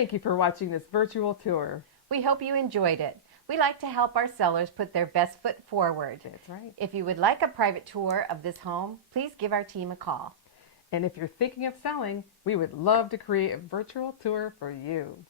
Thank you for watching this virtual tour. We hope you enjoyed it. We like to help our sellers put their best foot forward. That's right. If you would like a private tour of this home, please give our team a call. And if you're thinking of selling, we would love to create a virtual tour for you.